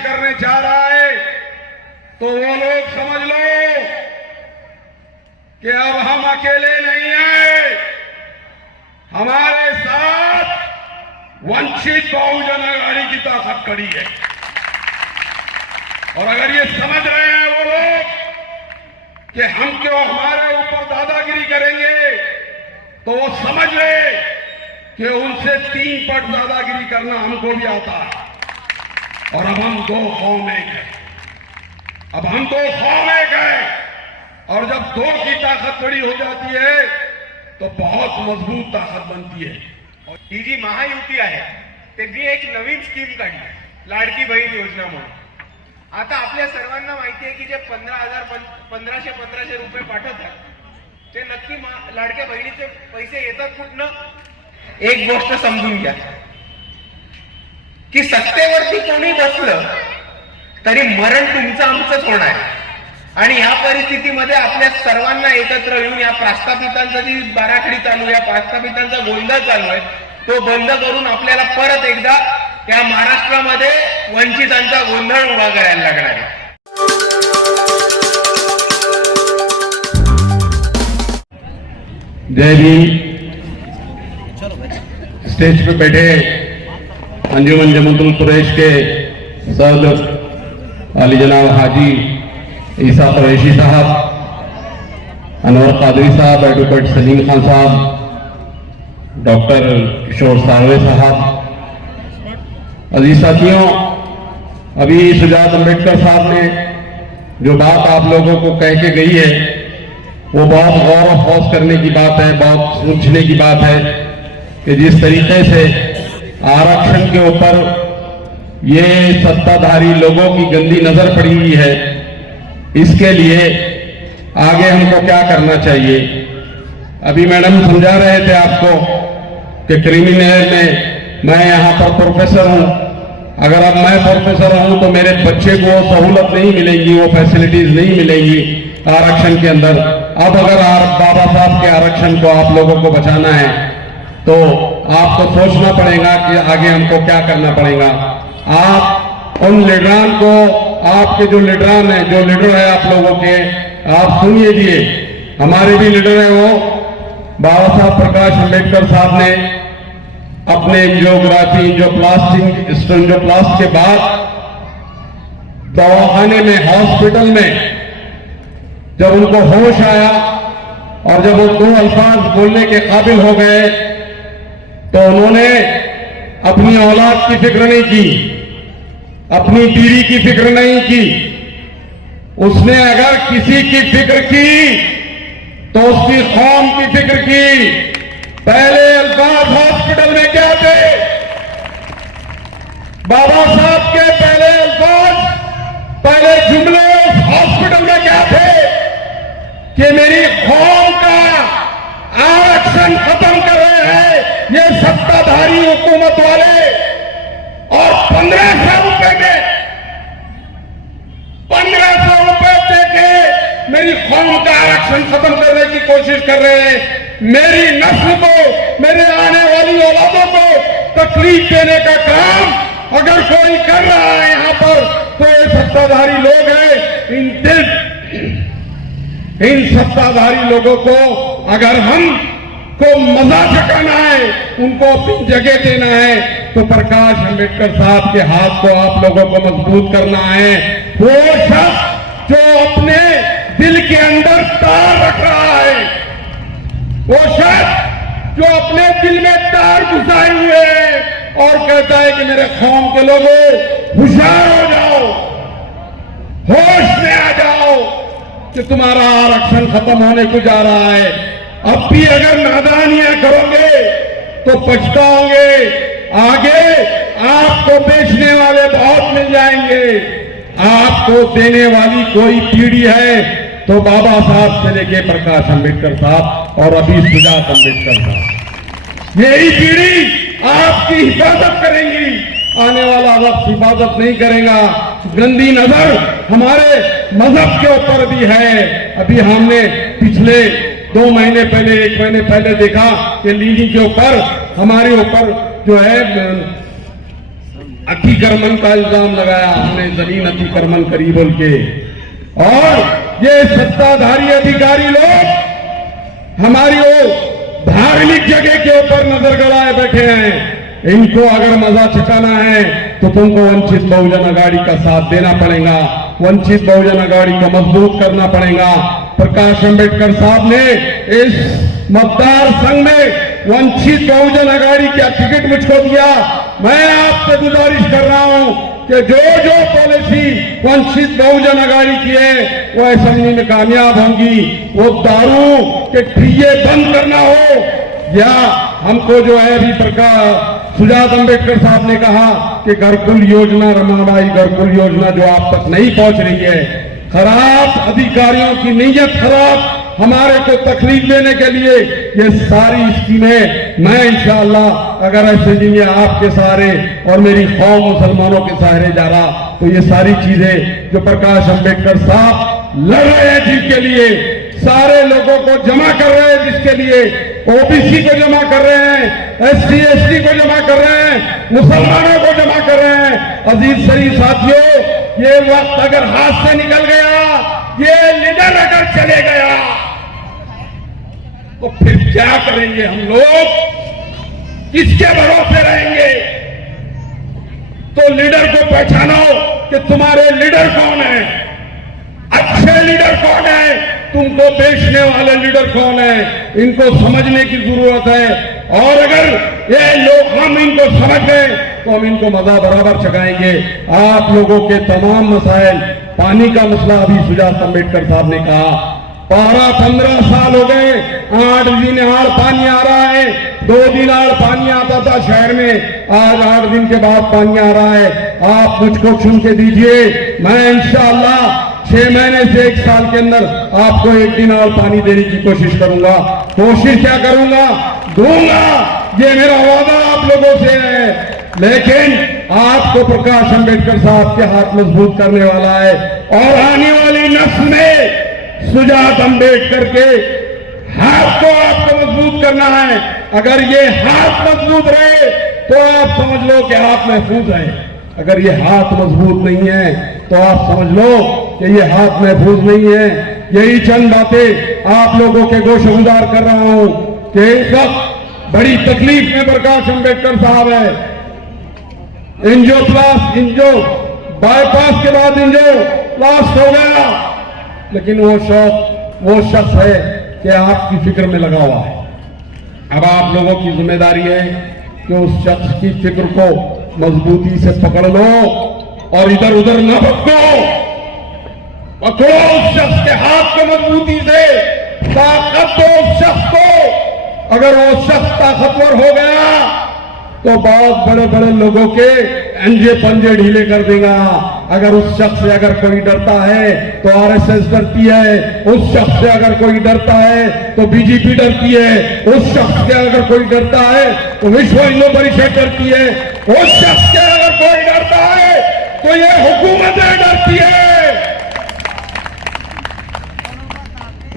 करने जा रहा है तो वो लोग समझ लो कि अब हम अकेले नहीं हैं, हमारे साथ वंचित बहुजन अघाड़ी की ताकत खड़ी है। और अगर ये समझ रहे हैं वो लोग कि हम क्यों हमारे ऊपर दादागिरी करेंगे, तो वो समझ ले कि उनसे 3 पट दादागिरी करना हमको भी आता है। और अब हम 2 कौम एक है, अब हम 2 कौम एक है। और जब 2 की ताकत खड़ी हो जाती है तो बहुत मजबूत ताकत बनती है। ही जी महायुती आहे त्यांनी एक नवीन स्कीम काढली, लाडकी बहीण योजना म्हणून। आता आपल्या सर्वांना माहिती आहे की जे 1500 रुपये पाठवतात ते नक्की लाडक्या बहिणीचे पैसे येतात कुठनं। एक गोष्ट समजून घ्या की सत्तेवरती कोणी बसलं तरी मरण तुमचं आमचंच होणार आहे। आणि या परिस्थितीमध्ये आपल्या सर्वांना एकत्र येऊन या प्रस्थापितांचा जी बाराखडी चालू आहे, या प्रस्थापितांचा गोंधळ चालू आहे, तो बंद करून आपल्याला परत एकदा या महाराष्ट्रामध्ये वंचितांचा गोंधळ उभा करायला लागणार आहे। जय भीम। स्टेज पे बैठे अंजुमन जमातुल कुरैश के सदर अली जनाब हाजी ईसा कुरैशी साहब, अनवर कादरी साहब, एडवोकेट सलीम खान साहब, डॉक्टर किशोर सालवे साहब, अजीज साथियों, अभी सुजात अम्बेडकर साहब ने जो बात आप लोगों को कह के गई है वो बहुत गौर और फौज करने की बात है, बहुत सोचने की बात है कि जिस तरीके से आरक्षण के ऊपर ये सत्ताधारी लोगों की गंदी नजर पड़ी हुई है, इसके लिए आगे हमको क्या करना चाहिए। अभी मैडम समझा रहे थे आपको कि क्रिमिनल में मैं यहाँ पर प्रोफेसर हूँ, अगर अब मैं प्रोफेसर हूँ तो मेरे बच्चे को सहूलत नहीं मिलेंगी, वो फैसिलिटीज नहीं मिलेंगी आरक्षण के अंदर। अब अगर बाबा साहब के आरक्षण को आप लोगों को बचाना है तो आपको सोचना पड़ेगा कि आगे हमको क्या करना पड़ेगा। आप उन लीडरान को, आपके जो लीडरान है, जो लीडर है आप लोगों के, आप सुनिए दिए, हमारे भी लीडर है वो बाबा साहब प्रकाश अम्बेडकर साहब ने अपने एंजियोग्राफी, एंजियोप्लास्ट के बाद दवाखाने में, हॉस्पिटल में जब उनको होश आया और जब वो 2 अल्फाज बोलने के काबिल हो गए तो उन्होंने अपनी औलाद की फिक्र नहीं की, अपनी पीढ़ी की फिक्र नहीं की। उसने अगर किसी की फिक्र की तो उसकी कौम की फिक्र की। पहले अल्फाज हॉस्पिटल में क्या थे? बाबा साहब के पहले अल्फाज, पहले जुमले हॉस्पिटल में क्या थे कि मेरी कौम का आरक्षण खत्म कर रहे हैं ये सत्ताधारी हुकूमत वाले, और 1500 रुपए में 1500 रुपए देके मेरी कौम का आरक्षण खत्म करने की कोशिश कर रहे हैं। मेरी नस्ल को, मेरे आने वाली औलादों को तकलीफ देने का काम अगर कोई कर रहा है यहां पर तो ये सत्ताधारी लोग हैं। इन सत्ताधारी लोगों को अगर हम को मजा चकाना है, उनको अपनी जगह देना है तो प्रकाश अम्बेडकर साहब के हाथ को आप लोगों को मजबूत करना है। वो शख्स जो अपने दिल के अंदर तार रख रहा है, वो शख्स जो अपने दिल में तार घुसाए हुए है और कहता है कि मेरे कौम के लोगों होशियार हो जाओ, होश में आ जाओ कि तुम्हारा आरक्षण खत्म होने को जा रहा है। अब भी अगर नादानियां करोगे तो पछताओगे। आगे आपको बेचने वाले बहुत मिल जाएंगे। आपको देने वाली कोई पीढ़ी है तो बाबा साहब से लेके प्रकाश अम्बेडकर साहब और अभी सुजात अम्बेडकर साहब, यही पीढ़ी आपकी हिफाजत करेंगी। आने वाला वक्त हिफाजत नहीं करेगा। गंदी नजर हमारे मजहब के ऊपर भी है। अभी हमने पिछले 2 महीने पहले, 1 महीने पहले देखा कि लीली के ऊपर, हमारे ऊपर जो है अतिक्रमण का इल्जाम लगाया, हमने जमीन अतिक्रमण करी बोल के। और ये सत्ताधारी अधिकारी लोग हमारी वो धार्मिक जगह के ऊपर नजर गड़ाए बैठे हैं। इनको अगर मजा चुकाना है तो तुमको वंचित बहुजन अघाड़ी का साथ देना पड़ेगा, वंचित बहुजन अघाड़ी को मजबूत करना पड़ेगा। प्रकाश अंबेडकर साहब ने इस मतदार संघ में वंचित बहुजन अघाड़ी का टिकट मुझको दिया। मैं आपसे गुजारिश कर रहा हूं कि जो जो पॉलिसी वंचित बहुजन अघाड़ी की है वो असेंबली में कामयाब होंगी। वो दारू के ठिये बंद करना हो या हमको जो है अभी प्रकाश सुजात अंबेडकर साहब ने कहा कि घरकुल योजना, रमाबाई घरकुल योजना जो आप तक नहीं पहुंच रही है, खराब अधिकारियों की नीयत खराब, हमारे को तकलीफ देने के लिए ये सारी स्कीमें मैं इंशाअल्लाह अगर असेंबली में आपके सहारे और मेरी कौम मुसलमानों के सहारे जा रहा तो ये सारी चीजें जो प्रकाश अंबेडकर साहब लड़ रहे हैं जिनके लिए, सारे लोगों को जमा कर रहे हैं, जिसके लिए ओबीसी को जमा कर रहे हैं, एससी एसटी को जमा कर रहे हैं, मुसलमानों को जमा कर रहे हैं। अजीज शरीफ साथियों, ये वक्त अगर हाथ से निकल गया, ये लीडर अगर चले गया तो फिर क्या करेंगे हम लोग, किसके भरोसे रहेंगे? तो लीडर को पहचानो कि तुम्हारे लीडर कौन है, अच्छे लीडर कौन है, तुमको बेचने वाले लीडर कौन है, इनको समझने की जरूरत है। और अगर ये लोग हम इनको समझ गए तो हम इनको मजा बराबर चखाएंगे। आप लोगों के तमाम मसाइल, पानी का मसला अभी सुजात अंबेडकर साहब ने कहा, 12-15 साल हो गए, 8 दिन आड़ पानी आ रहा है, 2 दिन आड़ पानी आता था शहर में, आज 8 दिन के बाद पानी आ रहा है। आप मुझको चुन के दीजिए, मैं इंशाअल्लाह 6 महीने से 1 साल के अंदर आपको 1 दिन और पानी देने की कोशिश करूंगा। कोशिश क्या करूंगा, दूंगा, ये मेरा वादा आप लोगों से है। लेकिन आपको प्रकाश अंबेडकर साहब के हाथ मजबूत करने वाला है और आने वाली नस्ल में सुजात अंबेडकर के हाथ को आपको मजबूत करना है। अगर ये हाथ मजबूत रहे तो आप समझ लो कि आप महफूज हैं। अगर ये हाथ मजबूत नहीं है तो आप समझ लो कि ये हाथ महफूज नहीं है। यही चंद बातें आप लोगों के गोशगुजार कर रहा हूं कि इस वक्त बड़ी तकलीफ में प्रकाश अंबेडकर साहब है। इंजो बाईपास के बाद इंजो लास्ट हो गया, लेकिन वो शख्स है कि आपकी फिक्र में लगा हुआ है। अब आप लोगों की जिम्मेदारी है कि उस शख्स की फिक्र को मजबूती से पकड़ लो और इधर उधर न भटको। पकड़ो उस शख्स के हाथ को मजबूती से, ताकत दो उस शख्स को। अगर वो शख्स ताकतवर हो गया तो बहुत बड़े बड़े लोगों के अंजे पंजे ढीले कर देगा। अगर उस शख्स से अगर कोई डरता है तो आरएसएस डरती है, उस शख्स से अगर कोई डरता है तो बीजेपी डरती है, उस शख्स से अगर कोई डरता है तो विश्व हिंदू परिषद डरती है, उस शख्स से अगर कोई डरता है तो ये हुकूमतें डरती है।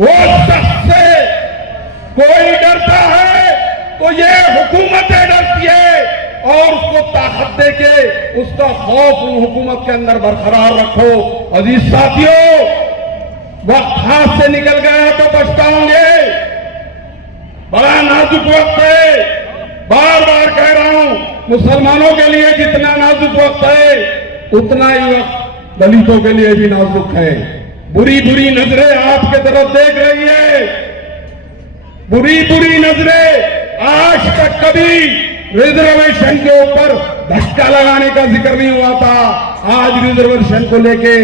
उस शख्स से कोई डरता है तो ये हुकूमतें डरती है और उसको ताकत देके उसका खौफ उन हुकूमत के अंदर बरकरार रखो। अजीज साथियों, वक्त हाथ से निकल गया तो पछताओगे। बड़ा नाजुक वक्त है, बार बार कह रहा हूं, मुसलमानों के लिए जितना नाजुक वक्त है उतना ही वक्त दलितों के लिए भी नाजुक है। बुरी बुरी नजरें आपके तरफ देख रही है, बुरी बुरी नजरें। आज तक कभी रिजर्वेशन के ऊपर धक्का लगाने का जिक्र नहीं हुआ था, आज रिजर्वेशन को लेके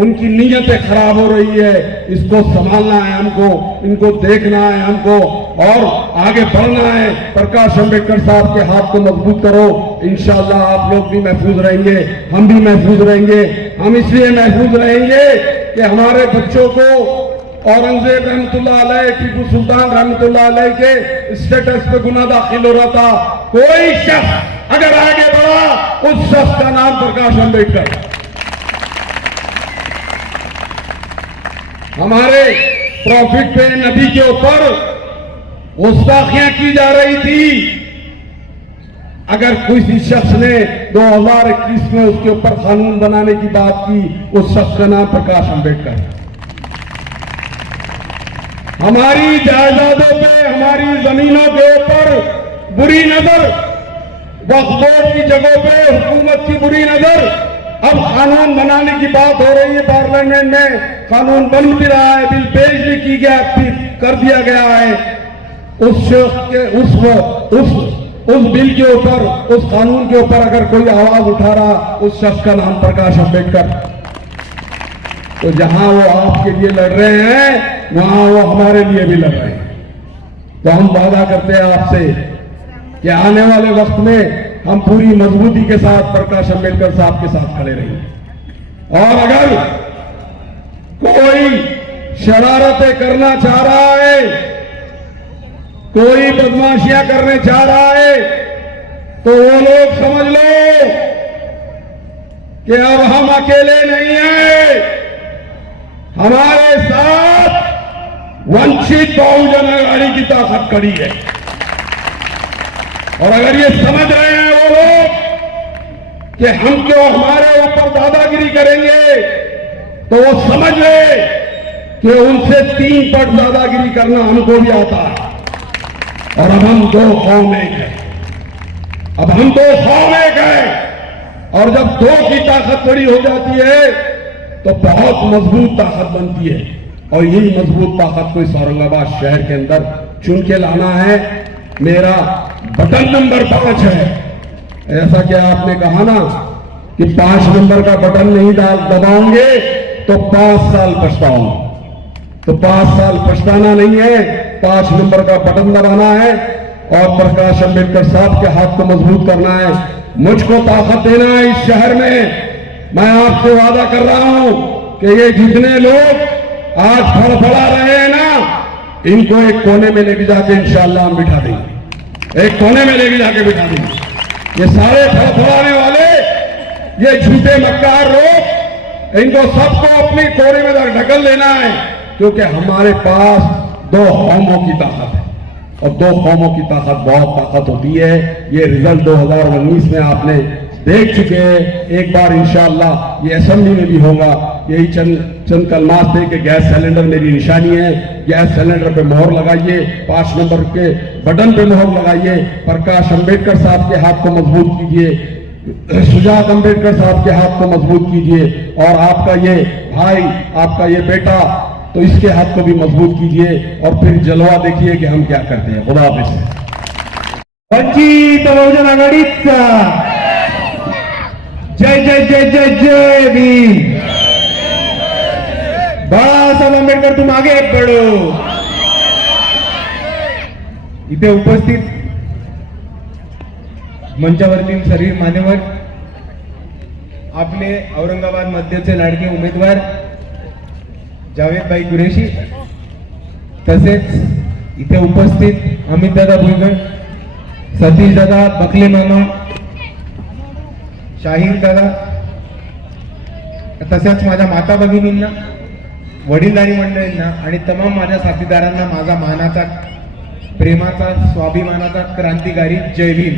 उनकी नीयतें खराब हो रही है। इसको संभालना है हमको, इनको देखना है हमको और आगे बढ़ना है। प्रकाश अंबेडकर साहब के हाथ को मजबूत करो, इंशाअल्लाह आप लोग भी महफूज रहेंगे, हम भी महफूज रहेंगे। हम इसलिए महफूज रहेंगे कि हमारे बच्चों को औरंगजेब रहमतुल्लाह अलैह, टीपू सुल्तान रहमतुल्लाह अलैह के स्टेटस पे गुनाह दाखिल हो रहा था। कोई शख्स अगर आगे बढ़ा उस शख्स का नाम प्रकाश अंबेडकर। हमारे प्रॉफिट पे नबी के ऊपर गुस्ताखियां की जा रही थी। अगर किसी शख्स ने 2021 में उसके ऊपर कानून बनाने की बात की, उस शख्स का नाम प्रकाश अंबेडकर। हमारी जायदादों पे, हमारी जमीनों के ऊपर बुरी नजर, वक्फ बोर्ड की जगहों पे हुकूमत की बुरी नजर, अब कानून बनाने की बात हो रही है पार्लियामेंट में, कानून बन भी रहा है, बिल पेश भी की गया, कर दिया गया है। उस शख्स के उस बिल के ऊपर, उस कानून के ऊपर अगर कोई आवाज उठा रहा, उस शख्स का नाम प्रकाश अंबेडकर। तो जहां वो आपके लिए लड़ रहे हैं, वहां वो हमारे लिए भी लड़ रहे हैं। तो हम वादा करते हैं आपसे कि आने वाले वक्त में हम पूरी मजबूती के साथ प्रकाश अंबेडकर साहब के साथ खड़े रहेंगे। और अगर कोई शरारतें करना चाह रहा है, कोई बदमाशियां करने चाह रहा है, तो वो लोग समझ लो कि अब हम अकेले नहीं हैं। हमारे साथ वंचित बहुजन अघाड़ी की ताकत खड़ी है। और अगर ये समझ रहे हैं वो लोग कि हम क्यों हमारे ऊपर दादागिरी करेंगे, तो वो समझ ले कि उनसे 3 पट दादागिरी करना हमको भी आता है। और अब हम 2 कौम एक है, अब हम 2 कौम एक है। और जब 2 की ताकत बड़ी हो जाती है तो बहुत मजबूत ताकत बनती है। और यही मजबूत ताकत को इस औरंगाबाद शहर के अंदर चुन के लाना है। मेरा बटन नंबर 5 है। ऐसा कि आपने कहा ना कि 5 नंबर का बटन नहीं दबाओगे तो 5 साल पछताओगे। तो 5 साल पछताना नहीं है, 5 नंबर का बटन दबाना है और प्रकाश अंबेडकर साहब के हाथ को मजबूत करना है। मुझको ताकत देना है इस शहर में। मैं आपसे वादा कर रहा हूं कि ये जितने लोग आज फड़फड़ा रहे हैं ना, इनको एक कोने में लेके जाके इंशाअल्लाह हम बिठा देंगे। एक कोने में लेके जाके बिठा देंगे। ये सारे फड़फड़ाने वाले, ये झूठे मक्कार लोग, इनको सबको अपने कोने में ढकल लेना है। क्योंकि हमारे पास 2 कौमों की ताकत है और 2 कौमों की ताकत बहुत ताकत होती है। ये रिजल्ट 2019 में आपने देख चुके हैं। एक बार इंशाअल्लाह ये असेंबली में भी होगा। यही चंद कलमात थे कि गैस सिलेंडर मेरी निशानी है, गैस सिलेंडर पे मोहर लगाइए, 5 नंबर के बटन पे मोहर लगाइए, प्रकाश अंबेडकर साहब के हाथ को मजबूत कीजिए, सुजात अंबेडकर साहब के हाथ को मजबूत कीजिए और आपका ये भाई, आपका ये बेटा, तो इसके हाथ को भी मजबूत कीजिए और फिर जलवा देखिए कि हम क्या करते हैं। खुदा हाफिज। वंचित बहुजन आघाडीचा जय जय जय जय जय भीम। बाळासाहेब आंबेडकर तुम आगे बढ़ो। इथे उपस्थित मंचावरतील सर्व मान्यवर, आपले औरंगाबाद मध्यचे लाडके उमेदवार जावेदभाई कुरेशी, तसेच इथे उपस्थित अमितदादा भुईगड, सतीशदादा बकले मामा, शाहीर दादा, तसेच माझ्या माता भगिनींना, वडीलधारी मंडळींना आणि तमाम माझ्या साथीदारांना माझा मानाचा, प्रेमाचा, स्वाभिमानाचा क्रांतिकारी जय भीम।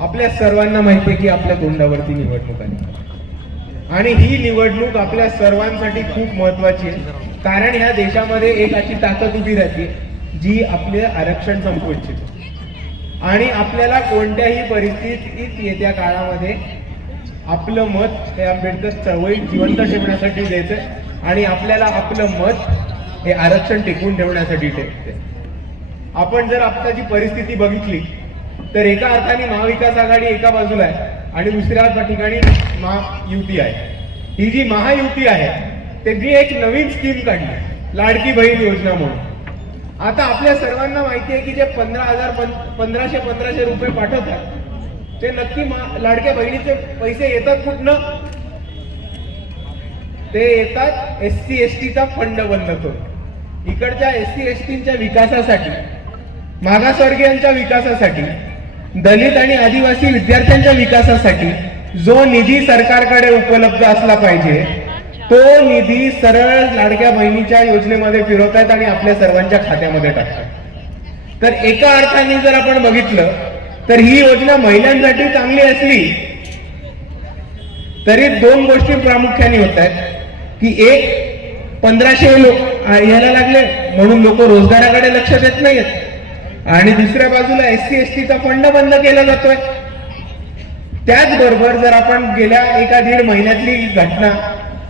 आपल्या सर्वांना माहिती आहे की आपल्या तोंडावरती निवडणूक आली आणि ही निवडणूक आपल्या सर्वांसाठी खूप महत्वाची आहे। कारण ह्या देशामध्ये एक अशी ताकद उभी राहते जी आपले आरक्षण संपवू इच्छिते आणि आपल्याला कोणत्याही परिस्थितीत येत्या काळामध्ये आपलं मत हे आंबेडकर चळवळीत जिवंत ठेवण्यासाठी द्यायचं आणि आपल्याला आपलं मत हे आरक्षण टिकवून ठेवण्यासाठी ठेवायचे। आपण जर आताची परिस्थिती बघितली तर एका अर्थाने महाविकास आघाडी एका बाजूला आहे आणि दुसऱ्या ठिकाणी महायुती आहे। ही जी महायुती आहे त्यांनी एक नवीन स्कीम काढली, लाडकी बहीण योजना म्हणून। आता आपल्या सर्वांना माहिती आहे की जे 1500 रुपये पाठवतात ते नक्की लाडक्या बहिणीचे पैसे येतात कुठनं? ते येतात SC ST चा फंड बंद करून। इकडच्या SC STच्या विकासासाठी, मागासवर्गीयांच्या विकासासाठी, दलित आणि आदिवासी विद्यार्थ्यांच्या विकासासाठी जो निधी सरकारकडे उपलब्ध असला पाहिजे तो निधी सरळ लाडक्या बहिणीच्या योजनेमध्ये फिरवतात आणि आपल्या सर्वांच्या खात्यामध्ये टाकतात। तर एका अर्थाने जर आपण बघितलं तर ही योजना महिलांसाठी चांगली असली तरी दोन गोष्टी प्रामुख्याने होत आहेत की एक 1500 लोक यायला लागले म्हणून लोक रोजगाराकडे लक्ष देत नाहीत आणि दुसऱ्या बाजूला SC ST चा फंड बंद केला जातोय. त्याचबरोबर जर आपण गेल्या 1-1.5 महिन्यातली घटना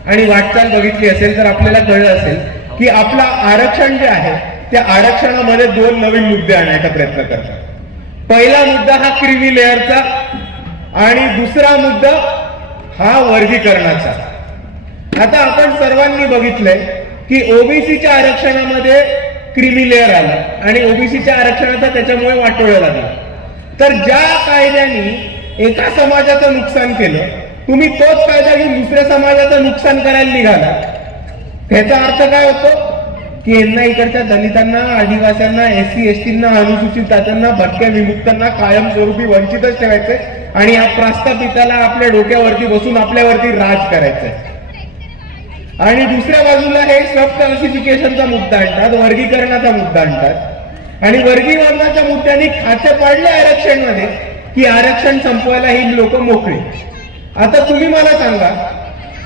आणि वाटचाल बघितली असेल तर आपल्याला कळलं असेल की आपला आरक्षण जे आहे त्या आरक्षणामध्ये 2 नवीन मुद्दे आणायचा प्रयत्न करतात. पहिला मुद्दा हा क्रिमी लेअरचा आणि दुसरा मुद्दा हा वर्गीकरणाचा. आता आपण सर्वांनी बघितलंय की ओबीसीच्या आरक्षणामध्ये क्रिमी लेअर आला आणि ओबीसीच्या आरक्षणाचा त्याच्यामुळे वाटोळं लागलं. तर ज्या कायद्याने एका समाजाचं नुकसान केलं तुम्ही तोच कायदा घेऊन दुसऱ्या समाजाचं नुकसान करायला निघाला. त्याचा अर्थ काय होतो की यांना इकडच्या दलितांना, आदिवासींना, SC STंना, अनुसूचित जातींना, भटक्या विमुक्तांना कायमस्वरूपी वंचितच ठेवायचंय आणि या प्रस्थापिताला आपल्या डोक्यावरती बसून आपल्यावरती राज करायचंय. आणि दुसऱ्या बाजूला हे सब क्लासिफिकेशनचा मुद्दा आणतात, वर्गीकरणाचा मुद्दा आणतात आणि वर्गीकरणाच्या मुद्द्याने खाते पाडले आरक्षणमध्ये की आरक्षण संपवायला ही लोक मोकळी. आता तुम्ही मला सांगा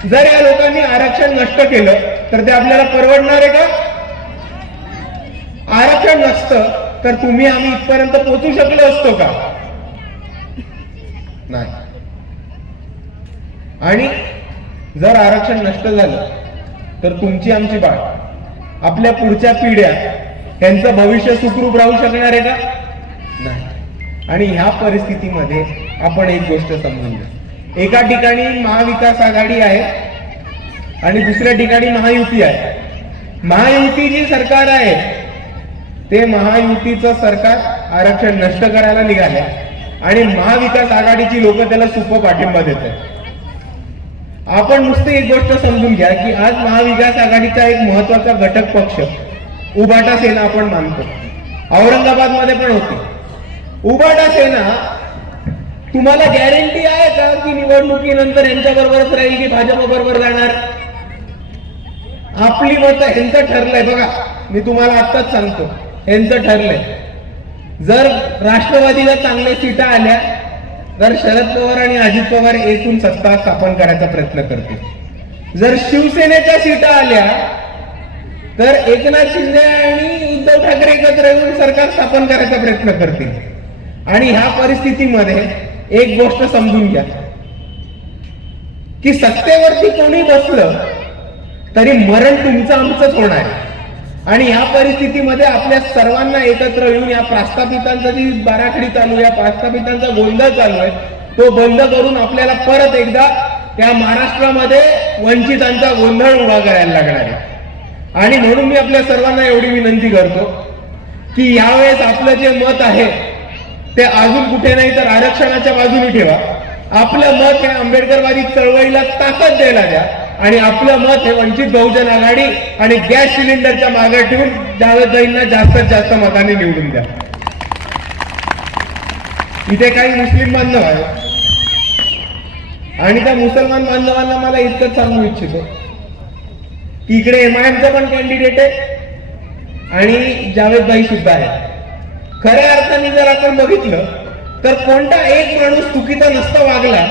जर या लोकांनी आरक्षण नष्ट केलं तर ते आपल्याला परवडणार आहे का? आरक्षण नसतं तर तुम्ही आम्ही इथपर्यंत पोहोचू शकलो असतो का? नाही. आणि जर आरक्षण नष्ट झालं तर तुमची आमची बाळ, आपल्या पुढच्या पिढ्या यांचं भविष्य सुखरूप राहू शकणार आहे का? नाही. आणि ह्या परिस्थितीमध्ये आपण एक गोष्ट समजून घ्या. एका ठिकाणी महाविकास आघाडी आहे आणि दुसऱ्या ठिकाणी महायुती आहे. महायुती जी सरकार आहे ते महायुतीचं सरकार आरक्षण नष्ट करायला निघाले आणि महाविकास आघाडीची लोक त्याला सुप पाठिंबा देत आहेत. आपण नुसती एक गोष्ट समजून घ्या की आज महाविकास आघाडीचा एक महत्वाचा घटक पक्ष उभाटा सेना आपण मानतो. औरंगाबाद मध्ये पण होती उभाटा सेना. तुम्हाला गॅरंटी आहे का की निवडणुकीनंतर यांच्या बरोबरच राहील की भाजप बरोबर जाणार? आपली मत यांचं ठरलंय. बघा मी तुम्हाला आत्ताच सांगतो यांचं ठरलंय. जर राष्ट्रवादीला चांगल्या सीटा आल्या तर शरद पवार आणि अजित पवार एकूण सत्ता स्थापन करायचा प्रयत्न करतील. जर शिवसेनेच्या सीटा आल्या तर एकनाथ शिंदे आणि उद्धव ठाकरे एकत्र येऊन सरकार स्थापन करायचा प्रयत्न करतील. आणि ह्या परिस्थितीमध्ये एक गोष्ट समजून घ्या की सत्तेवरती कोणी बसलं तरी मरण तुमचं आमचंच होणार आहे. आणि ह्या परिस्थितीमध्ये आपल्या सर्वांना एकत्र येऊन या प्रस्थापितांचा जी बाराखडी चालू, या प्रस्थापितांचा गोंधळ चालू आहे तो बंद करून आपल्याला परत एकदा या महाराष्ट्रामध्ये वंचितांचा गोंधळ उभा करायला लागणार आहे. आणि म्हणून मी आपल्या सर्वांना एवढी विनंती करतो की यावेळेस आपलं जे मत आहे ते अजून कुठे नाही तर आरक्षणाच्या बाजूने ठेवा. आपलं मत हे आंबेडकरवादी चळवळीला ताकद द्यायला द्या आणि आपलं मत हे वंचित बहुजन आघाडी आणि गॅस सिलेंडरच्या मागे ठेवून जावेदभाईंना जास्तीत जास्त मतांनी निवडून द्या. इथे काही मुस्लिम बांधव आहेत आणि त्या मुसलमान बांधवांना मला इतकंच सांगू इच्छितो की इकडे MIMचा पण कॅन्डिडेट आहे आणि जावेदभाई सुद्धा आहे. खऱ्या अर्थाने जर आपण बघितलं तर कोणता एक माणूस चुकीचा नसता वागला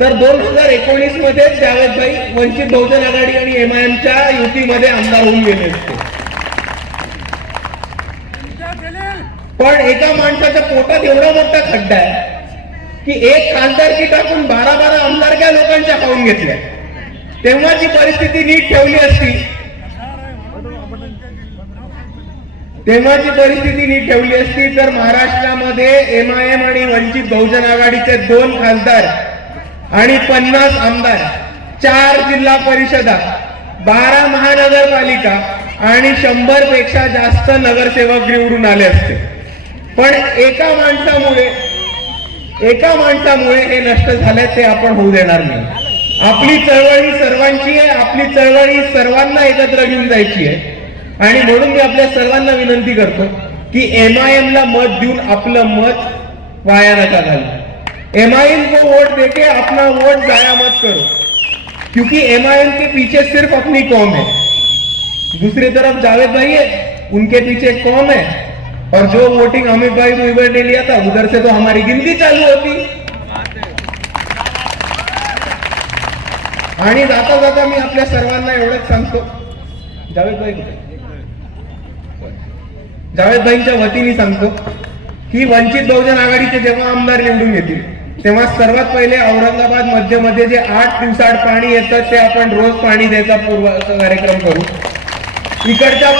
तर 2019 मध्ये जावेदभाई वंचित बहुजन आघाडी आणि MIMच्या युतीमध्ये आमदार होऊन गेले असते. पण एका माणसाच्या पोटात एवढा मोठा खड्डा आहे की एक खासदारकी टाकून 12 आमदारक्या लोकांच्या खाऊन घेतल्या. तेव्हा जी परिस्थिती नीट ठेवली असती तर महाराष्ट्रामध्ये MIM आणि वंचित बहुजन आघाडीचे 2 खासदार आणि 50 आमदार, 4 जिल्हा परिषदा, 12 महानगरपालिका आणि 100 पेक्षा जास्त नगरसेवक निवडून आले असते. पण एका माणसामुळे हे नष्ट झाले ते आपण होऊ देणार नाही. आपली चळवळी सर्वांची आहे. आपली चळवळी सर्वांना एकत्र घेऊन जायची आहे. आणि म्हणून मी आपल्या सर्वांना विनंती करतो की MIM ला मत देऊन आपलं मत वाया नका घालू. MIM को वोट देके अपना वोट जाया मत करो क्योंकि MIM के पीछे सिर्फ अपनी कौम है. दूसरी तरफ जावेद भाई है, उनके पीछे कौम है और जो वोटिंग अमित भाई को इधर ने लिया था उधर से तो हमारी गिनती चालू होती। आणि जाता जाता मी आपल्या सर्वांना एवढंच सांगतो, जावेदभाई जावेदभाईंच्या वतीने सांगतो की वंचित बहुजन आघाडीचे जेव्हा आमदार निवडून येतील तेव्हा सर्वात पहिले औरंगाबाद मध्यमध्ये जे 8 दिवसाआड पाणी येतं ते आपण रोज पाणी द्यायचा कार्यक्रम करू। इकडच्या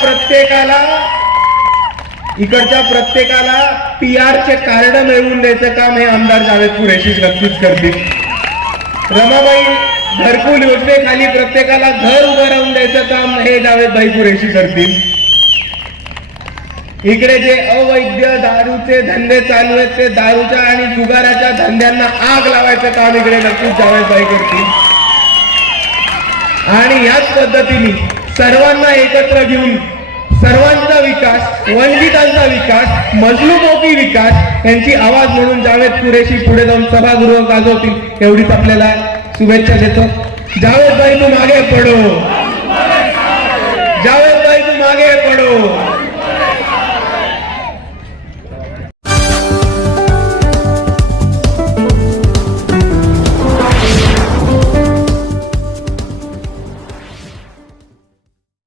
प्रत्येकाला PR चे कार्ड मिळवून द्यायचं काम हे आमदार जावेद कुरेशी नक्कीच करतील। रमाबाई घरकुल योजनेखाली प्रत्येकाला घर उभं राहून द्यायचं काम हे जावेदभाई कुरेशी करतील। इकडे जे अवैध दारूचे धंदे चालू आहेत ते दारूच्या आणि जुगाराच्या धंद्यांना आग लावायचं काम इकडे नक्कीच जावेदभाई करतील। आणि याच पद्धतीने सर्वांना एकत्र घेऊन सर्वांचा विकास, वंचितांचा विकास, मजलूमोपी विकास यांची आवाज म्हणून जावेद कुरेशी पुढे जाऊन सभागृह गाजवतील एवढीच आपल्याला शुभेच्छा देतो। जावेदभाई तुम आगे पढ़ो।